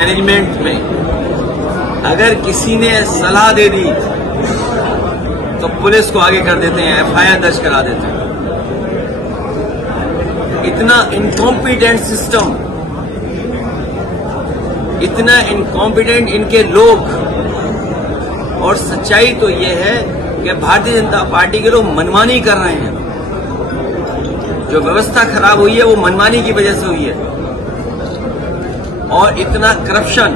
Management में अगर किसी ने सलाह दे दी तो पुलिस को आगे कर देते हैं, एफआईआर दर्ज करा देते हैं। इतना इनकॉम्पिटेंट सिस्टम, इतना इनकॉम्पिटेंट इनके लोग। और सच्चाई तो ये है कि भारतीय जनता पार्टी के लोग मनमानी कर रहे हैं। जो व्यवस्था खराब हुई है वो मनमानी की वजह से हुई है। और इतना करप्शन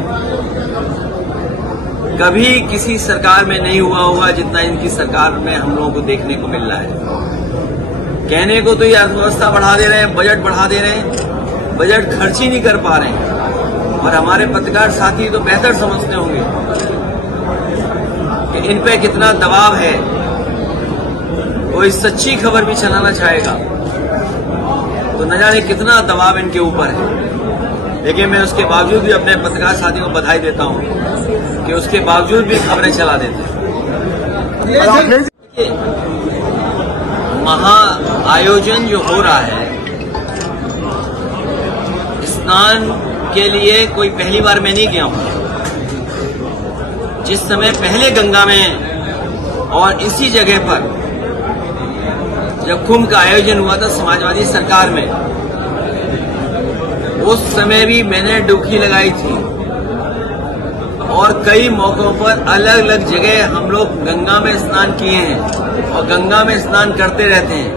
कभी किसी सरकार में नहीं हुआ होगा जितना इनकी सरकार में हम लोगों को देखने को मिल रहा है। कहने को तो ये अर्थव्यवस्था बढ़ा दे रहे हैं, बजट बढ़ा दे रहे हैं, बजट खर्च ही नहीं कर पा रहे हैं। और हमारे पत्रकार साथी तो बेहतर समझते होंगे कि इन पे कितना दबाव है। कोई सच्ची खबर भी चलाना चाहेगा तो न जाने कितना दबाव इनके ऊपर है। लेकिन मैं उसके बावजूद भी अपने पत्रकार साथियों को बधाई देता हूं कि उसके बावजूद भी खबरें चला देते हैं। महा आयोजन जो हो रहा है स्नान के लिए, कोई पहली बार मैं नहीं गया हूं। जिस समय पहले गंगा में और इसी जगह पर जब कुंभ का आयोजन हुआ था समाजवादी सरकार में, उस समय भी मैंने डुबकी लगाई थी। और कई मौकों पर अलग अलग जगह हम लोग गंगा में स्नान किए हैं और गंगा में स्नान करते रहते हैं।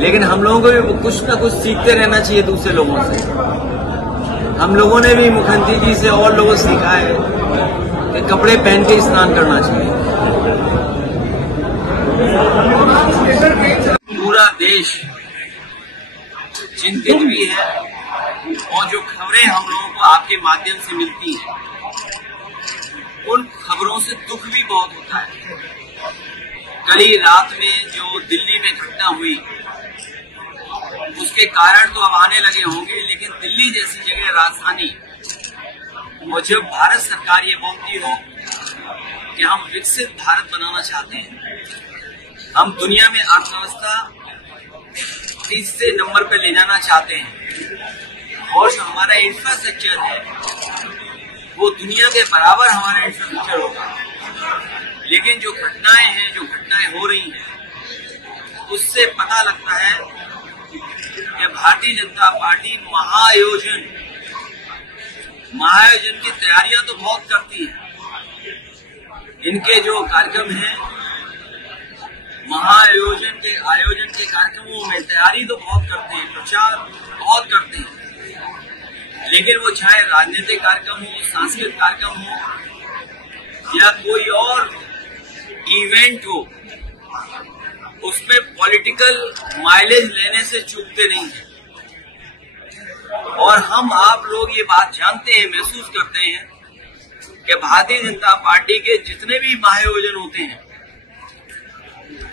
लेकिन हम लोगों को भी कुछ न कुछ सीखते रहना चाहिए दूसरे लोगों से। हम लोगों ने भी मुख्यमंत्री जी से और लोगों से सीखा है कि कपड़े पहन के स्नान करना चाहिए। पूरा देश चिंतित भी है और जो खबरें हम लोगों को आपके माध्यम से मिलती हैं उन खबरों से दुख भी बहुत होता है। कल ही रात में जो दिल्ली में घटना हुई उसके कारण तो अब आने लगे होंगे, लेकिन दिल्ली जैसी जगह, राजधानी, और जब भारत सरकार ये बोलती हो कि हम विकसित भारत बनाना चाहते हैं, हम दुनिया में अर्थव्यवस्था तीसरे नंबर पर ले जाना चाहते हैं और जो हमारा इंफ्रास्ट्रक्चर है वो दुनिया के बराबर हमारा इंफ्रास्ट्रक्चर होगा। लेकिन जो घटनाएं हैं, जो घटनाएं हो रही हैं, उससे पता लगता है कि भारतीय जनता पार्टी महाआयोजन की तैयारियां तो बहुत करती है। इनके जो कार्यक्रम हैं, महाआयोजन के कार्यक्रमों में तैयारी तो बहुत करते हैं, प्रचार बहुत करते हैं। लेकिन वो चाहे राजनीतिक कार्यक्रम हो, सांस्कृतिक कार्यक्रम हो या कोई और इवेंट हो, उसमें पॉलिटिकल माइलेज लेने से चूकते नहीं है। और हम आप लोग ये बात जानते हैं, महसूस करते हैं कि भारतीय जनता पार्टी के जितने भी महाआयोजन होते हैं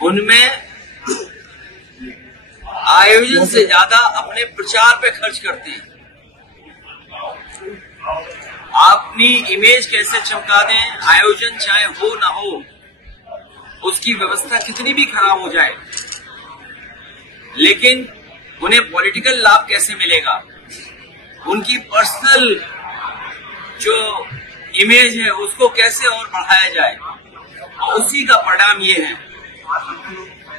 उनमें आयोजन से ज्यादा अपने प्रचार पे खर्च करते हैं। अपनी इमेज कैसे चमका दें, आयोजन चाहे हो ना हो, उसकी व्यवस्था कितनी भी खराब हो जाए, लेकिन उन्हें पॉलिटिकल लाभ कैसे मिलेगा, उनकी पर्सनल जो इमेज है उसको कैसे और बढ़ाया जाए। और उसी का परिणाम ये है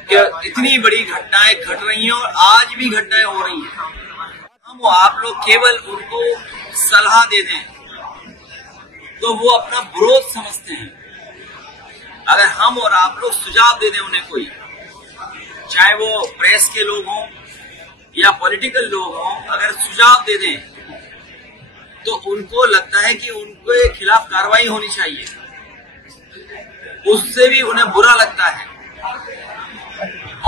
कि इतनी बड़ी घटनाएं घट रही हैं और आज भी घटनाएं हो रही हैं। हम आप लोग केवल उनको सलाह दे दें तो वो अपना विरोध समझते हैं। अगर हम और आप लोग सुझाव दे दें उन्हें, कोई चाहे वो प्रेस के लोग हों या पॉलिटिकल लोग हों, अगर सुझाव दे दें तो उनको लगता है कि उनके खिलाफ कार्रवाई होनी चाहिए, उससे भी उन्हें बुरा लगता है।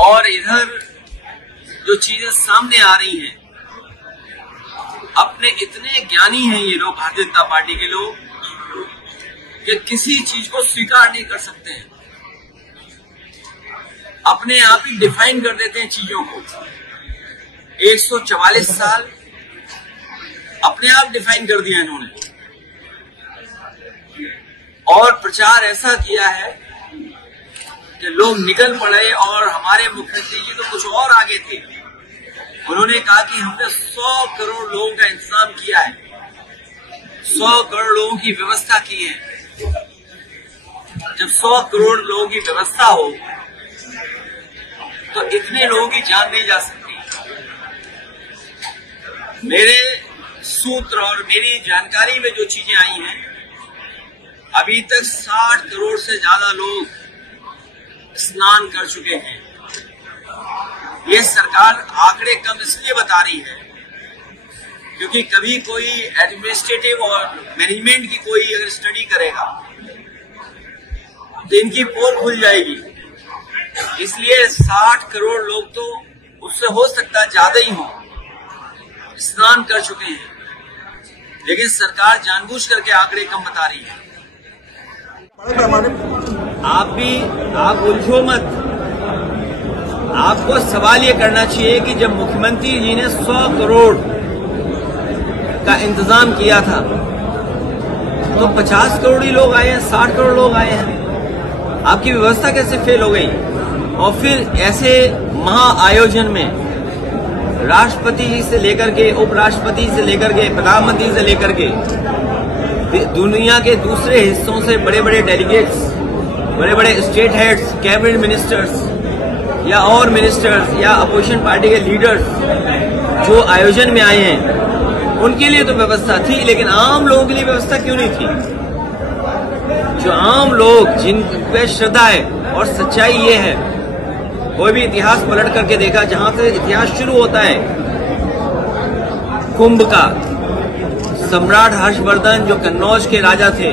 और इधर जो चीजें सामने आ रही हैं, अपने इतने ज्ञानी हैं ये लोग, भारतीय जनता पार्टी के लोग, कि किसी चीज को स्वीकार नहीं कर सकते हैं, अपने आप ही डिफाइन कर देते हैं चीजों को। 144 साल अपने आप डिफाइन कर दिया इन्होंने, और प्रचार ऐसा किया है कि लोग निकल पड़े। और हमारे मुख्यमंत्री जी तो कुछ और आगे थे, उन्होंने कहा कि हमने 100 करोड़ लोगों का इंतजाम किया है, 100 करोड़ लोगों की व्यवस्था की है। जब 100 करोड़ लोगों की व्यवस्था हो तो इतने लोगों की जान नहीं जा सकती। मेरे सूत्र और मेरी जानकारी में जो चीजें आई हैं, अभी तक 60 करोड़ से ज्यादा लोग स्नान कर चुके हैं। ये सरकार आंकड़े कम इसलिए बता रही है क्योंकि कभी कोई एडमिनिस्ट्रेटिव और मैनेजमेंट की कोई अगर स्टडी करेगा तो इनकी पोल खुल जाएगी। इसलिए 60 करोड़ लोग तो, उससे हो सकता है ज्यादा ही हो, स्नान कर चुके हैं, लेकिन सरकार जानबूझ करके आंकड़े कम बता रही है। आप उलझो मत। आपको सवाल ये करना चाहिए कि जब मुख्यमंत्री जी ने 100 करोड़ का इंतजाम किया था तो 50 करोड़ ही लोग आए हैं, 60 करोड़ लोग आए हैं, आपकी व्यवस्था कैसे फेल हो गई? और फिर ऐसे महा आयोजन में राष्ट्रपति जी से लेकर के, उपराष्ट्रपति से लेकर के, प्रधानमंत्री से लेकर के दुनिया के दूसरे हिस्सों से बड़े बड़े डेलीगेट्स, बड़े बड़े स्टेट हेड्स, कैबिनेट मिनिस्टर्स या और मिनिस्टर्स या अपोजिशन पार्टी के लीडर्स जो आयोजन में आए हैं, उनके लिए तो व्यवस्था थी, लेकिन आम लोगों के लिए व्यवस्था क्यों नहीं थी? जो आम लोग, जिन पे श्रद्धा है और सच्चाई ये है, कोई भी इतिहास पलट करके देखा, जहां से इतिहास शुरू होता है कुंभ का, सम्राट हर्षवर्धन जो कन्नौज के राजा थे,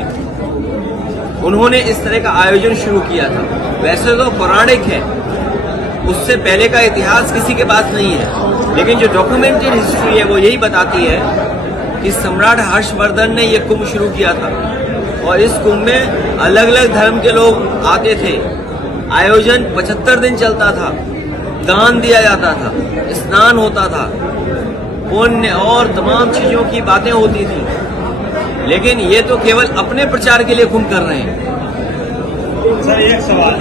उन्होंने इस तरह का आयोजन शुरू किया था। वैसे तो पौराणिक है, उससे पहले का इतिहास किसी के पास नहीं है, लेकिन जो डॉक्यूमेंटेड हिस्ट्री है वो यही बताती है कि सम्राट हर्षवर्धन ने ये कुंभ शुरू किया था, और इस कुंभ में अलग अलग धर्म के लोग आते थे। आयोजन 75 दिन चलता था, दान दिया जाता था, स्नान होता था, पुण्य और तमाम चीजों की बातें होती थी। लेकिन ये तो केवल अपने प्रचार के लिए कुंभ कर रहे हैं। सर एक सवाल